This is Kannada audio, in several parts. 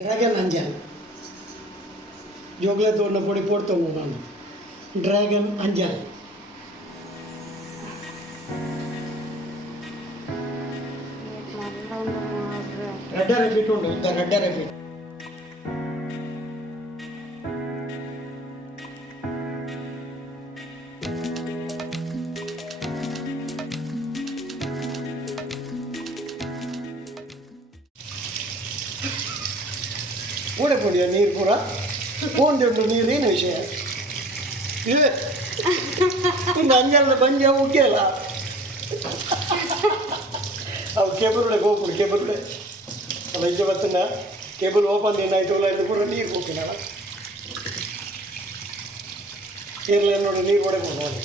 ಡ್ರ್ಯಾಗನ್ ಅಂಜಲ್ ಜೋಗ್ಲೆ ತೋರ್ನ ಪೊಡಿ ಪೋಡ್ತವು ನಾನು ಡ್ರ್ಯಾಗನ್ ಅಂಜಲ್ రెడ్ రెఫిట్ ఉండు రెడ్ రెఫిట్ ಓಡಿಪೊಡಿಯ ನೀರು ಪೂರ ಪೋಂದುಂಡು ನೀರು ಏನು ವಿಷಯ ಇದೆ ಇನ್ನು ಅಂಜಲ್ದ ಬಂಜ ಉಗ್ಗಿಯಲ್ಲ ಅವು ಕೇಬಲ್ ಹೋಗ್ಬಿಡು ಕೇಬಲ್ ಅಲ್ಲ ಇಜ್ಜೆ ಬರ್ತನ ಕೇಬಲ್ ಓಪನ್ ಏನಾಯ್ತು ಇಲ್ಲ ಪೂರ ನೀರು ಹೋಗ್ತೀನಿ ನೀರ್ಲ ನೋಡಿ ನೀರು ಹೊಡೆಬೋದು ನೋಡಿ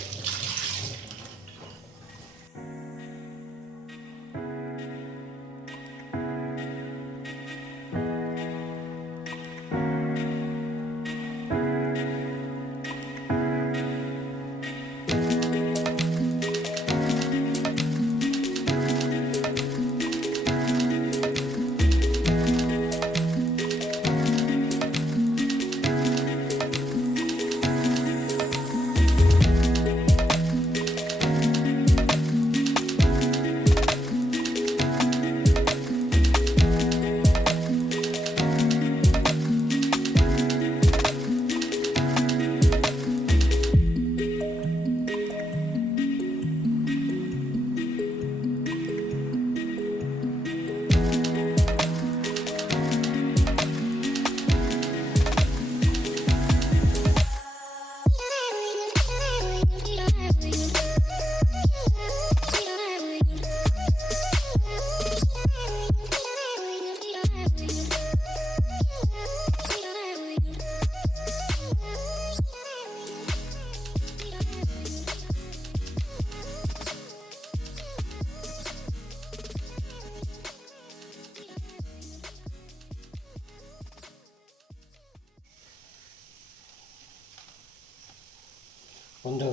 ಒಂದು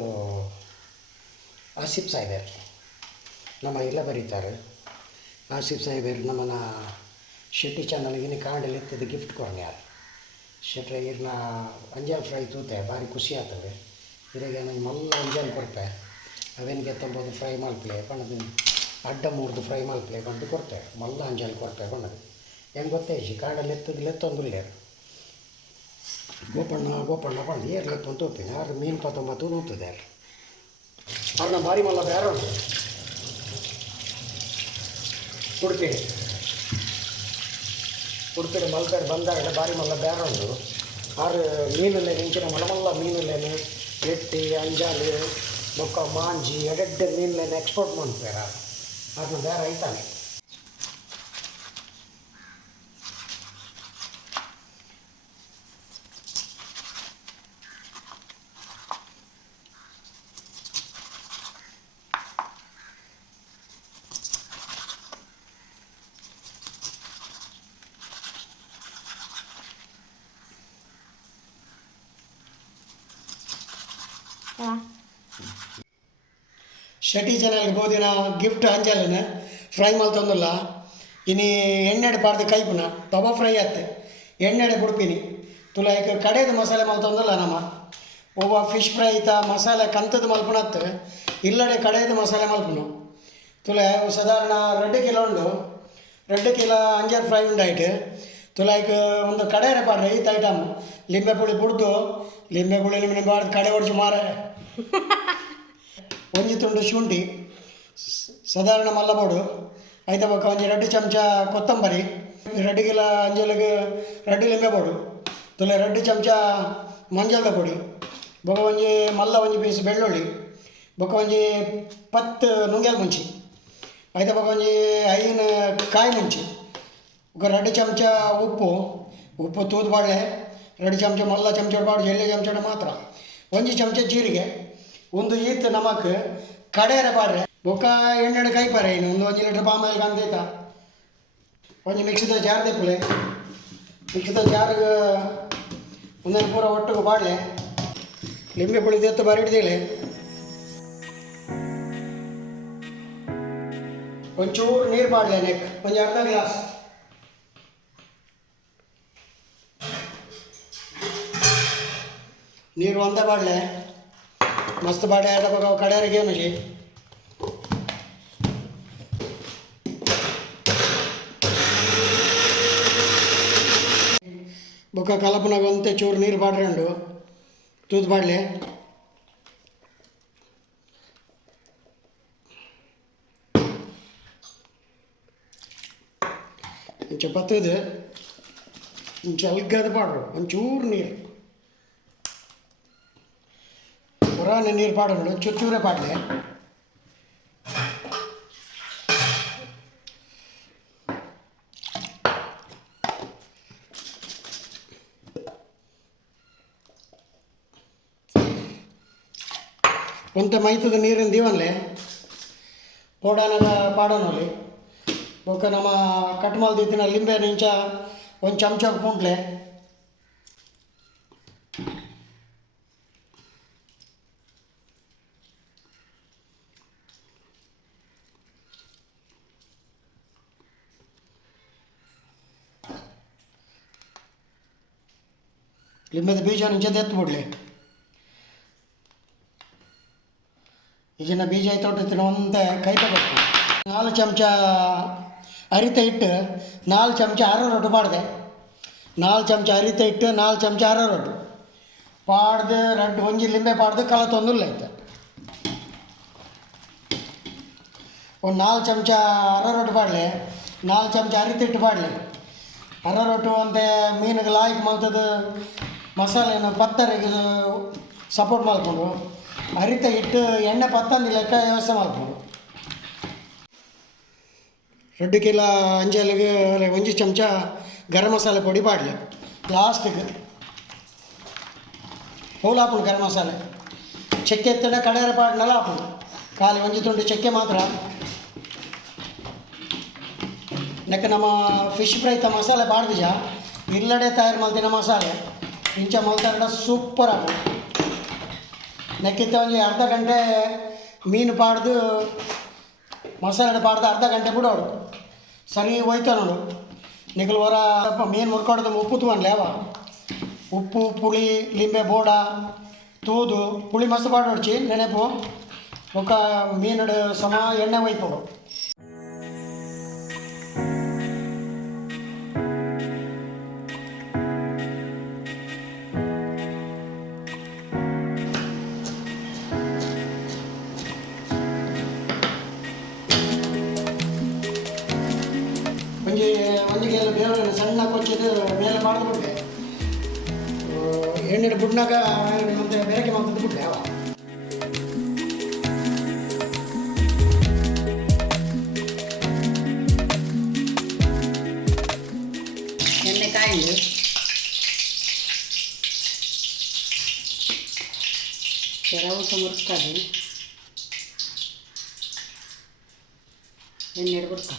ಆಸಿಫ್ ಸಾಹೇಬರ್ ನಮ್ಮ ಎಲ್ಲ ಬರೀತಾರೆ ಆಸಿಫ್ ಸಾಹೇಬರ್ ನಮ್ಮನ್ನು ಶೆಟ್ಟಿ ಚಾನಲ್ಗೆ ಕಾಂಡಲ್ಲಿ ಎತ್ತಿದ್ದು ಗಿಫ್ಟ್ ಕೊಡ್ನ್ಯಾರ ಶೆಟ್ರೆ ಇರ್ನ ಅಂಜಲ್ ಫ್ರೈ ತೂತೆ ಭಾರಿ ಖುಷಿ ಆಗ್ತವೆ ಇರಾಗ ನನಗೆ ಮಲ್ಲ ಅಂಜಲ್ ಕೊಡ್ತೆ ಅವೇನಿಗೆ ತಂಬೋದು ಫ್ರೈ ಮಲ್ಪ್ಲೆ ಬಣ್ಣದು ಅಡ್ಡ ಮೂರ್ದು ಫ್ರೈ ಮಲ್ಪ್ಲೆ ಬಂದು ಕೊಡ್ತೆ ಮಲ್ಲ ಅಂಜಲ್ ಕೊಡ್ತೆ ಬಣ್ಣದು ಹೆಂಗೆ ಗೊತ್ತೇ ಕಾಂಡಲ್ಲಿ ಎತ್ತೊಂದಿಲ್ಲ ಗೋಪಣ್ಣ ಪಂಡು ಏರ್ಲೆತ್ತು ತೋಪಿನಿ ಯಾರು ಮೀನು ಪತ್ತೊಂಬತ್ತು ನೂತ್ತದೆ ಯಾರು ಅವ್ರನ್ನ ಭಾರಿ ಮಲ್ಲ ಬೇರೆ ಉಂಟು ಉಡುಪಿಡಿ ಮಲ್ಪೇರು ಬಂದಾಗ ಭಾರಿ ಮಲ್ಲ ಬೇರೆ ಉಂಟು ಆರು ಮೀನಲ್ಲೇ ನಿಂಚಿನ ಮಲಮಲ್ಲ ಮೀನಲ್ಲೇನು ಎಟ್ಟಿ ಅಂಜಾಲು ಬೊಕ್ಕ ಮಾಂಜಿ ಎಡೆಡ್ಡೆ ಮೀನಲ್ಲೇನು ಎಕ್ಸ್ಪೋರ್ಟ್ ಮಾಡ್ತಾರೆ ಅದನ್ನ ಬೇರೆ ಐತಾನೆ ಶೆಟ್ಟಿ ಚಾನಲ್ಗೆ ಬೋದಿನ ಗಿಫ್ಟ್ ಅಂಜಲ್ನ ಫ್ರೈ ಮಲ್ತೊಂದಿಲ್ಲ ಇನ್ನು ಎಣ್ಣೆಡೆ ಪಾಡ್ದು ಕೈಪುನ ತವಾ ಫ್ರೈ ಆತ್ತೆ ಎಣ್ಣೆಡೆ ಬುಡ್ಪಿನಿ ತುಲ ಈಗ ಕಡೆದು ಮಸಾಲೆ ಮಲ್ತೊಂದಿಲ್ಲ ನಮ್ಮ ಒಬ್ಬ ಫಿಶ್ ಫ್ರೈ ಇತ್ತ ಮಸಾಲೆ ಕಂತದ ಮಲ್ಪುನತ್ತು ಇಲ್ಲಡೆ ಕಡೆದು ಮಸಾಲೆ ಮಲ್ಪುನು ತುಲ ಸಾಧಾರಣ 2 ಕಿಲೋ ಉಂಡು 2 ಕಿಲೋ ಅಂಜಲ್ ಫ್ರೈ ಉಂಡಾಯ್ತು ತುಲ ಈಗ ಒಂದು ಕಡೆಯರೆ ಪಾಡ್ರೆ ಈತ ಐಟಮ್ ಲಿಂಬೆ ಪುಳಿ ಬುಡ್ದು ಲಿಂಬೆ ಪುಳಿ ನಿಮ್ಮನೆ ಬಾರ್ದು ಕಡೆ ಹೊಡ್ಸಿ ಮಾರೆ ಒಂಜಿ ತುಂಡು ಶುಂಠಿ ಸಾಧಾರಣ ಮಲ್ಲಬೋಡು ಐತ ಬೊಕ್ಕ ಒಂಜಿ 2 ಚಮಚ ಕೊತ್ತಂಬರಿ 2 ಕಿಲೋ ಅಂಜಲಿಗೆ 2 ಲಿಂಬೆ ಬೋಡು ತುಲೆ 2 ಚಮಚ ಮಂಜಲ್ದ ಪೊಡಿ ಬೊಕ್ಕ ಒಂಜಿ ಮಲ್ಲ ಒಂಜಿ ಪೀಸ್ ಬೆಳ್ಳುಳ್ಳಿ ಬೊಕ್ಕ ಒಂಜಿ 10 ನುಂಗೆಲ್ ಮುಂಚಿ ಐತ ಬೊಕ್ಕ ಒಂಜಿ 5 ಕಾಯಿ ಮುಂಚಿ ಬೊಕ್ಕ 2 ಚಮಚ ಉಪ್ಪು ತೂದು ಬಾಡ್ಲೆ 2 ಚಮಚ ಮಲ್ಲ ಚಮಚ ಬಾಡು ಜಲ್ಲೆ ಚಮಚ ಮಾತ್ರ ಒಂಜಿ ಚಮಚ ಜೀರಿಗೆ ಒಂದು ಈತ್ ನಮಕ್ ಕಡೆಯರೆ ಪಾಡ್ರೆ ಬೊಕ್ಕ ಎಣ್ಣೆಡೆ ಕೈ ಪಾರೆ ಇನ್ನು ಒಂದು 1 ಲೀಟ್ರ್ ಪಾಮ್ ಆಯಿಲ್ ಕಾಣ್ತೈತ ಒಂಜಿ ಮಿಕ್ಸಿದ ಜಾರ್ ತೆಪ್ಪಲೆ ಮಿಕ್ಸಿದ ಜಾರ್ಗೆ ಒಂದನ್ನು ಪೂರ ಒಟ್ಟಿಗೆ ಬಾಡ್ಲೆ ಲಿಂಬೆ ಪುಳಿ ತೆತ್ತು ಬಾರಿ ಹಿಡ್ದೇಳೆ ಒಂಚೂರು ನೀರು ಬಾಡ್ಲೆ ನೆಕ್ ಒಂದು ಅರ್ಧ ಗ್ಲಾಸ್ ನೀರು ಒಂದೇ ಬಾಡಲೆ मस्त बाडे आटा बघा कड्यार घेऊन अशी बघा कलपनाग अंते चूर नीर बाड्रेंडु तूत बाडले इंच पत्तद इंच अलगद पाडो ಒಂಚೂರು ನೀರು पुराने नीर पाडोಡು चुच्चूरे पाडले ಒಂತೆ ಮೈತದ ನೀರಿನ ದೀವನ್ಲೆ ಪೋಡಾನಗ ಪಾಡೋನಲ್ಲಿ ಬೊಕ್ಕ ನಮ್ಮ ಕಟ್ ಮಲ್ದಿತ್ತಿನ ಲಿಂಬೆ ನಿಂಚ ಒಂದು ಚಮಚ ಪುಂಟ್ಲೆ ಲಿಂಬೆದ ಬೀಜ ನಿಂಚದ ಎತ್ತು ಬಿಡಲಿ ಈಗಿನ ಬೀಜ ಐತೊಟ್ಟಿನ ಒಂದೇ ಕೈ ತಗೋಬೇಕು 4 ಚಮಚ ಅರಿತ ಹಿಟ್ಟು 4 ಚಮಚ ಅರರೊಟ್ಟು ಪಾಡ್ದೆ 4 ಚಮಚ ಅರಿತ ಹಿಟ್ಟು 4 ಚಮಚ ಅರರೊಟ್ಟು ಪಾಡ್ದು ರಡ್ಡು ಒಂಜಿ ಲಿಂಬೆ ಪಾಡ್ದು ಕಲತೊಂದುಲ್ಲ ಐತೆ ಒಂದು 4 ಚಮಚ ಅರರೊಟ್ಟು ಪಾಡಲೆ 4 ಚಮಚ ಅರಿತ ಹಿಟ್ಟು ಪಾಡಲೆ ಅರರೊಟ್ಟು ಅಂತೆ ಮೀನಿಗೆ ಲಾಯ್ಕ್ ಮಲ್ತದ ಮಸಾಲೆಯನ್ನು ಪತ್ತರಿಗೆ ಸಪೋರ್ಟ್ ಮಾಡ್ಕೊಂಡು ಅರಿತ ಹಿಟ್ಟು ಎಣ್ಣೆ ಪತ್ತಂದು ಲೆಕ್ಕ ವ್ಯವಸ್ಥೆ ಮಾಡ್ಕೊಂಡು 2 ಕಿಲೋ ಅಂಜಲಿಗೆ ಒಂಜಿ ಚಮಚ ಗರಂ ಮಸಾಲೆ ಪೊಡಿ ಪಾಡಲೆ ಲಾಸ್ಟಿಗೆ ಹೋಲ್ ಹಾಪುಂಡು ಗರಂ ಮಸಾಲೆ ಚಕ್ಕೆ ಎತ್ತಡ ಕಡೇರ ಪಾಡ್ನಲ್ಲ ಹಾಪುಂಡು ಖಾಲಿ ಒಂಜಿ ತುಂಡು ಚಕ್ಕೆ ಮಾತ್ರ ನೆಕ್ಕ ನಮ್ಮ ಫಿಶ್ ಫ್ರೈತ ಮಸಾಲೆ ಪಾಡ್ದಿಜ ಇಲ್ಲಡೆ ತಯಾರು ಮಲ್ತಿನ ಮಸಾಲೆ ಇಂಚ ಮಲ್ತಾಡ ಸೂಪರ್ ಆಗ ನೆಕ್ಕಿತ್ತ ಒಂಜಿ ಅರ್ಧ ಗಂಟೆ ಮೀನು ಪಾಡ್ದು ಮಸಾಲೆ ಪಾಡ್ದು ಅರ್ಧ ಗಂಟೆ ಬಿಡೋಡು ಸರಿ ಹೋಯ್ತು ನೋಡು ನಿಗಲು ಹೊರ ಮೀನು ಮುರ್ಕೊಡ್ದು ಉಪ್ಪು ತಗೊಂಡ್ಲೆ ಅವ ಉಪ್ಪು ಪುಳಿ ಲಿಂಬೆ ಬೋಡ ತೂದು ಪುಳಿ ಮಸ್ತ್ ಪಾಡೋಡ್ಚಿ ನೆನೆಪು ఒక ಮೀನಡು ಸಮ ಎಣ್ಣೆ ಒಯ್ಕೊಡು ಒಂಜಿಗೆಲ್ಲ ಬೇವರನ್ನು ಸಣ್ಣ ಕೊಚ್ಚಿದ್ದು ಮೇಲೆ ಮಾಡಿದ್ಬಿಟ್ಟೆ ಎಣ್ಣೆ ಬಿಡ್ನಾಗ ಮತ್ತೆ ಬೆರಕೆ ಮಾಡ್ತದ್ದು ಬಿಟ್ಟೆ ಅವ ಎಣ್ಣೆ ಕಾಯಿ ಕೆರವು ಮುರುಕ್ತದೆ ಎಣ್ಣೆ ಬಿಡ್ತಾ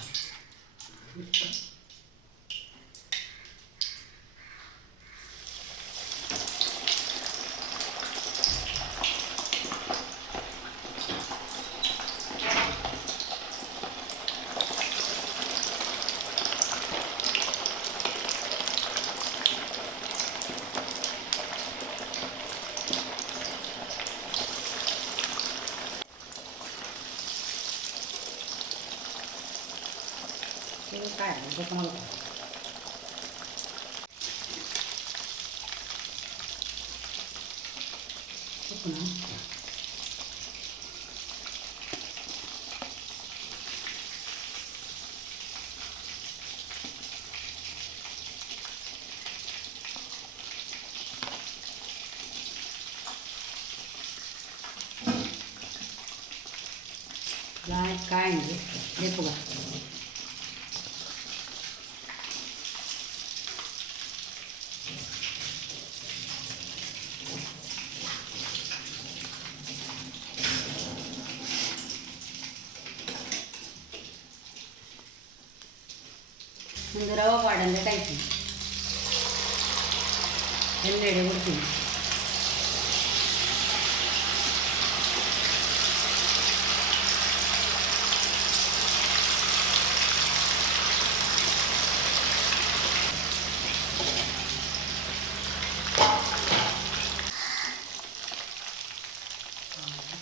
ಕಾಯಿ ಕಾಯಿ ಬೇಕು ಮುಂದೆ ರವೆ ಪಾಡಂದ್ರೆ ಕಾಯ್ತೀನಿ ಎಣ್ಣೆಡೆ ಬಿಡ್ತೀನಿ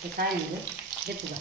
ಕಾಯಿಗೆ ಗೆತ್ತುಗ